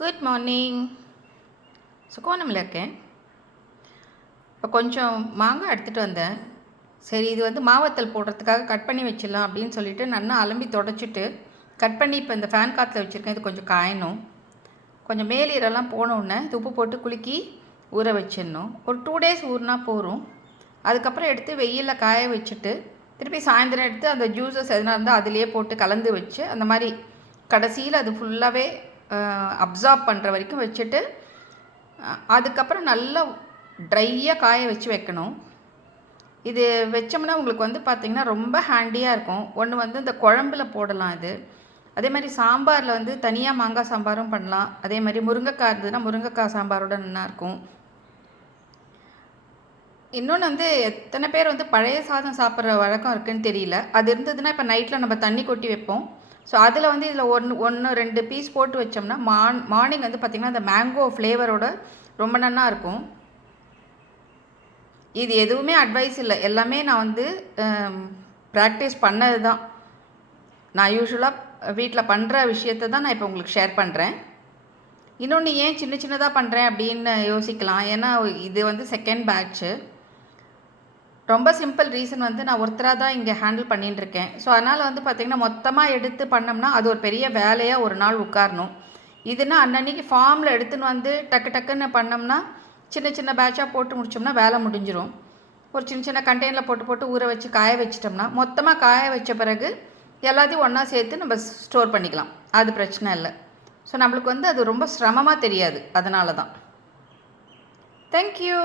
Good morning. சுகவனமில் இருக்கேன். இப்போ கொஞ்சம் மாங்காய் எடுத்துகிட்டு வந்தேன். சரி, இது வந்து மாவத்தல் போடுறதுக்காக கட் பண்ணி வச்சிடலாம் அப்படின்னு சொல்லிட்டு நல்லா அலம்பி தொடச்சிட்டு கட் பண்ணி இப்போ இந்த ஃபேன் காற்றுல வச்சுருக்கேன். இது கொஞ்சம் காயணும். கொஞ்சம் மேலீரெல்லாம் போனோடனே இது உப்பு போட்டு குலுக்கி ஊற வச்சிடணும். ஒரு 2 days ஊறினா போகும். அதுக்கப்புறம் எடுத்து வெயிலில் காய வச்சுட்டு திருப்பி சாயந்தரம் எடுத்து அந்த ஜூஸஸ் எதனா இருந்தால் அதிலேயே போட்டு கலந்து வச்சு அந்த மாதிரி கடைசியில் அது ஃபுல்லாகவே அப்சார்ப் பண்ணுற வரைக்கும் வச்சுட்டு அதுக்கப்புறம் நல்லா ட்ரையாக காய வச்சு வைக்கணும். இது வச்சோம்னா உங்களுக்கு வந்து பார்த்திங்கன்னா ரொம்ப ஹேண்டியாக இருக்கும். ஒன்று வந்து இந்த குழம்புல போடலாம். இது அதே மாதிரி சாம்பாரில் வந்து தனியாக மாங்காய் சாம்பாரும் பண்ணலாம். அதே மாதிரி முருங்கைக்காய் இருந்ததுன்னா முருங்கைக்காய் சாம்பாரோட நல்லாயிருக்கும். இன்னொன்று வந்து எத்தனை பேர் வந்து பழைய சாதம் சாப்பிட்ற வழக்கம் இருக்குதுன்னு தெரியல. அது இருந்ததுன்னா இப்போ நைட்டில் நம்ம தண்ணி கொட்டி வைப்போம். ஸோ அதில் வந்து இதில் ஒன்று 2 பீஸ் போட்டு வச்சோம்னா மார்னிங் வந்து பார்த்திங்கன்னா அந்த மேங்கோ ஃப்ளேவரோட ரொம்ப நல்லா இருக்கும். இது எதுவுமே அட்வைஸ் இல்லை, எல்லாமே நான் வந்து ப்ராக்டிஸ் பண்ணது தான். நான் யூஸ்வலாக வீட்டில் பண்ணுற விஷயத்தை தான் நான் இப்போ உங்களுக்கு ஷேர் பண்ணுறேன். இன்னொன்று ஏன் சின்ன சின்னதாக பண்ணுறேன் அப்படின்னு யோசிக்கலாம். ஏன்னா இது வந்து செகண்ட் பேட்ச்சு. ரொம்ப சிம்பிள் ரீசன் வந்து நான் ஒருத்தராக தான் இங்கே ஹேண்டில் பண்ணிட்டுருக்கேன். ஸோ அதனால் வந்து பார்த்திங்கன்னா மொத்தமாக எடுத்து பண்ணோம்னா அது ஒரு பெரிய வேலையாக ஒரு நாள் உட்காரணும். இதுனா அன்னன்னைக்கு ஃபார்மில் எடுத்துன்னு வந்து டக்கு டக்குன்னு பண்ணோம்னா சின்ன சின்ன பேட்சாக போட்டு முடித்தோம்னா வேலை முடிஞ்சிடும். ஒரு சின்ன சின்ன கண்டெய்னரில் போட்டு போட்டு ஊற வச்சு காய வச்சிட்டோம்னா மொத்தமாக காய வச்ச பிறகு எல்லாத்தையும் ஒன்றா சேர்த்து நம்ம ஸ்டோர் பண்ணிக்கலாம். அது பிரச்சனை இல்லை. ஸோ நம்மளுக்கு வந்து அது ரொம்ப சிரமமாக தெரியாது. அதனால தான். தேங்க்யூ.